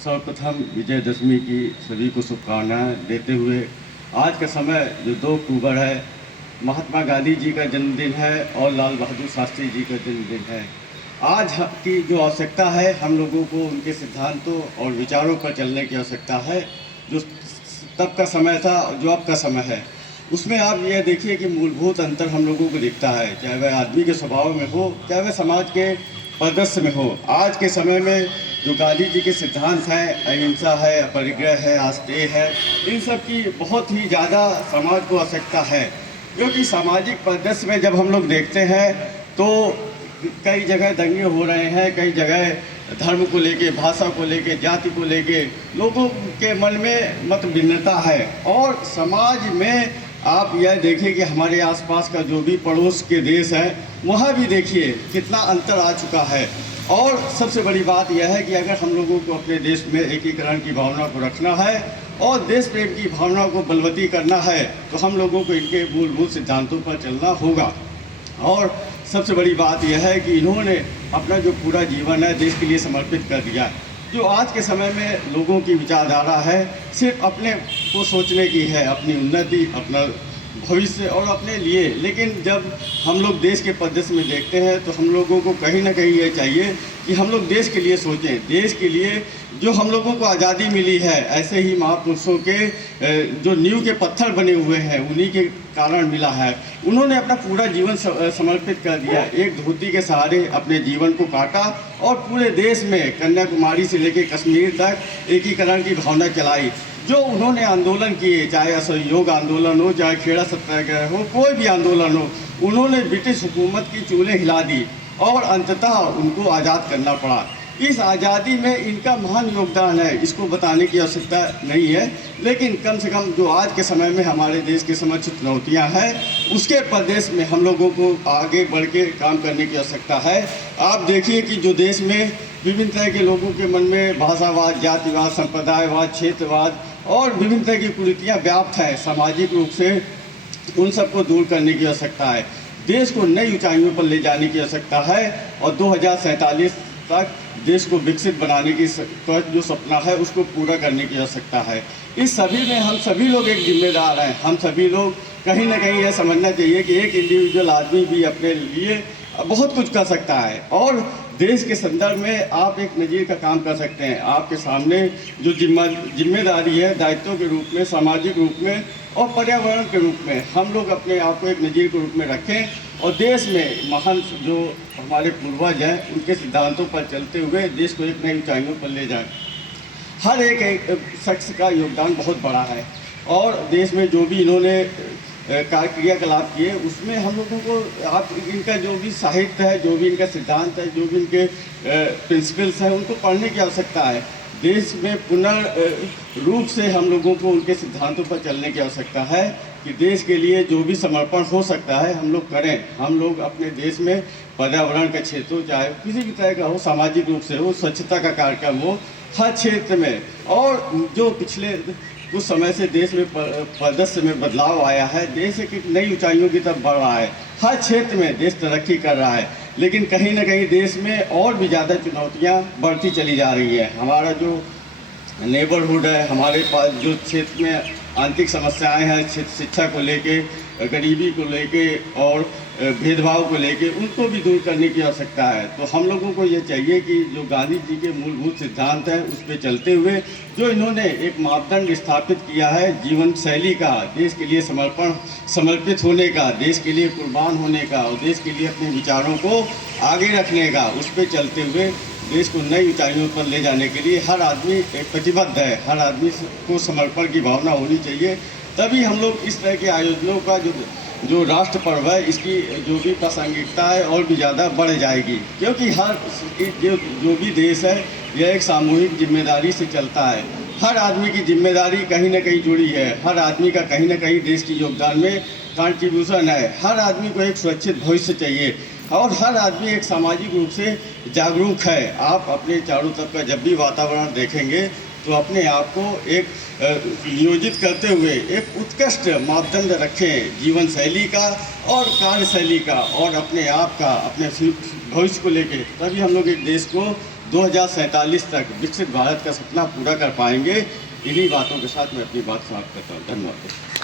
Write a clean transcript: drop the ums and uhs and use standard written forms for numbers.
सर्वप्रथम विजयदशमी की सभी को शुभकामनाएं देते हुए आज का समय जो 2 अक्टूबर है, महात्मा गांधी जी का जन्मदिन है और लाल बहादुर शास्त्री जी का जन्मदिन है। आज की जो आवश्यकता है, हम लोगों को उनके सिद्धांतों और विचारों पर चलने की आवश्यकता है। जो तब का समय था और जो अब का समय है, उसमें आप यह देखिए कि मूलभूत अंतर हम लोगों को दिखता है, चाहे वह आदमी के स्वभाव में हो, चाहे वह समाज के परिदृश्य में हो। आज के समय में जो गांधी जी के सिद्धांत हैं, अहिंसा है, अपरिग्रह है, आस्तेय है, इन सब की बहुत ही ज़्यादा समाज को आवश्यकता है। क्योंकि सामाजिक परिदृश्य में जब हम लोग देखते हैं तो कई जगह दंगे हो रहे हैं, कई जगह धर्म को लेके, भाषा को लेके, जाति को लेके लोगों के मन में मत भिन्नता है। और समाज में आप यह देखिए कि हमारे आसपास का जो भी पड़ोस के देश है, वहाँ भी देखिए कितना अंतर आ चुका है। और सबसे बड़ी बात यह है कि अगर हम लोगों को अपने देश में एकीकरण की भावना को रखना है और देश प्रेम की भावना को बलवती करना है, तो हम लोगों को इनके मूलभूत सिद्धांतों पर चलना होगा। और सबसे बड़ी बात यह है कि इन्होंने अपना जो पूरा जीवन है देश के लिए समर्पित कर दिया है। जो आज के समय में लोगों की विचारधारा है, सिर्फ अपने को सोचने की है, अपनी उन्नति, अपना भविष्य और अपने लिए। लेकिन जब हम लोग देश के परिदृश्य में देखते हैं तो हम लोगों को कहीं ना कहीं ये चाहिए कि हम लोग देश के लिए सोचें। देश के लिए जो हम लोगों को आज़ादी मिली है, ऐसे ही महापुरुषों के जो नींव के पत्थर बने हुए हैं, उन्हीं के कारण मिला है। उन्होंने अपना पूरा जीवन समर्पित कर दिया, एक धोती के सहारे अपने जीवन को काटा और पूरे देश में कन्याकुमारी से लेकर कश्मीर तक एकीकरण की भावना चलाई। जो उन्होंने आंदोलन किए, चाहे असहयोग आंदोलन हो, चाहे खेड़ा सत्याग्रह हो, कोई भी आंदोलन हो, उन्होंने ब्रिटिश हुकूमत की चूल्हे हिला दी और अंततः उनको आज़ाद करना पड़ा। इस आज़ादी में इनका महान योगदान है, इसको बताने की आवश्यकता नहीं है। लेकिन कम से कम जो आज के समय में हमारे देश के समक्ष चुनौतियाँ हैं, उसके प्रदेश में हम लोगों को आगे बढ़ के काम करने की आवश्यकता है। आप देखिए कि जो देश में विभिन्न तरह के लोगों के मन में भाषावाद, जातिवाद, संप्रदायवाद, क्षेत्रवाद और विभिन्न तरह की कुरीतियाँ व्याप्त हैं, सामाजिक रूप से उन सबको दूर करने की आवश्यकता है। देश को नई ऊंचाइयों पर ले जाने की आवश्यकता है और 2047 तक देश को विकसित बनाने की जो सपना है उसको पूरा करने की आवश्यकता है। इस सभी में हम सभी लोग एक जिम्मेदार हैं। हम सभी लोग कहीं ना कहीं यह समझना चाहिए कि एक इंडिविजुअल आदमी भी अपने लिए बहुत कुछ कर सकता है और देश के संदर्भ में आप एक नज़ीर का काम कर सकते हैं। आपके सामने जो जिम्मेदारी है, दायित्वों के रूप में, सामाजिक रूप में और पर्यावरण के रूप में, हम लोग अपने आप को एक नज़ीर के रूप में रखें और देश में महान जो हमारे पूर्वज हैं उनके सिद्धांतों पर चलते हुए देश को एक नई ऊंचाइयों पर ले जाएं। हर एक शख्स का योगदान बहुत बड़ा है और देश में जो भी इन्होंने क्रियाकलाप किए, उसमें हम लोगों को आप इनका जो भी साहित्य है, जो भी इनका सिद्धांत है, जो भी इनके प्रिंसिपल्स हैं, उनको पढ़ने की आवश्यकता है। देश में रूप से हम लोगों को उनके सिद्धांतों पर चलने की आवश्यकता है कि देश के लिए जो भी समर्पण हो सकता है हम लोग करें। हम लोग अपने देश में पर्यावरण का क्षेत्र हो, चाहे किसी भी तरह का हो, सामाजिक रूप से हो, स्वच्छता का कार्यक्रम हो, हर क्षेत्र में। और जो पिछले कुछ समय से देश में परिदृश्य में बदलाव आया है, देश एक नई ऊंचाइयों की तरफ बढ़ रहा है, हर क्षेत्र में देश तरक्की कर रहा है। लेकिन कहीं ना कहीं देश में और भी ज़्यादा चुनौतियां बढ़ती चली जा रही है। हमारा जो नेबरहुड है, हमारे पास जो क्षेत्र में आंतरिक समस्याएं हैं, शिक्षा को लेके, गरीबी को लेके और भेदभाव को लेके, उनको भी दूर करने की आवश्यकता है। तो हम लोगों को ये चाहिए कि जो गांधी जी के मूलभूत सिद्धांत हैं उस पर चलते हुए जो इन्होंने एक मापदंड स्थापित किया है जीवन शैली का, देश के लिए समर्पित होने का, देश के लिए कुर्बान होने का और देश के लिए अपने विचारों को आगे रखने का, उस पर चलते हुए देश को नई ऊंचाइयों पर ले जाने के लिए हर आदमी प्रतिबद्ध है। हर आदमी को समर्पण की भावना होनी चाहिए। तभी हम लोग इस तरह के आयोजनों का जो राष्ट्र पर्व है, इसकी जो भी प्रासंगिकता है और भी ज़्यादा बढ़ जाएगी। क्योंकि हर जो भी देश है यह एक सामूहिक जिम्मेदारी से चलता है। हर आदमी की जिम्मेदारी कहीं ना कहीं जुड़ी है, हर आदमी का कहीं ना कहीं देश की योगदान में कंट्रीब्यूशन है। हर आदमी को एक सुरक्षित भविष्य चाहिए और हर आदमी एक सामाजिक रूप से जागरूक है। आप अपने चारों तरफ का जब भी वातावरण देखेंगे तो अपने आप को एक नियोजित करते हुए एक उत्कृष्ट मापदंड रखें जीवन शैली का और कार्यशैली का और अपने आप का, अपने भविष्य को लेके, तभी हम लोग एक देश को 2047 तक विकसित भारत का सपना पूरा कर पाएंगे। इन्हीं बातों के साथ मैं अपनी बात समाप्त करता हूँ। धन्यवाद।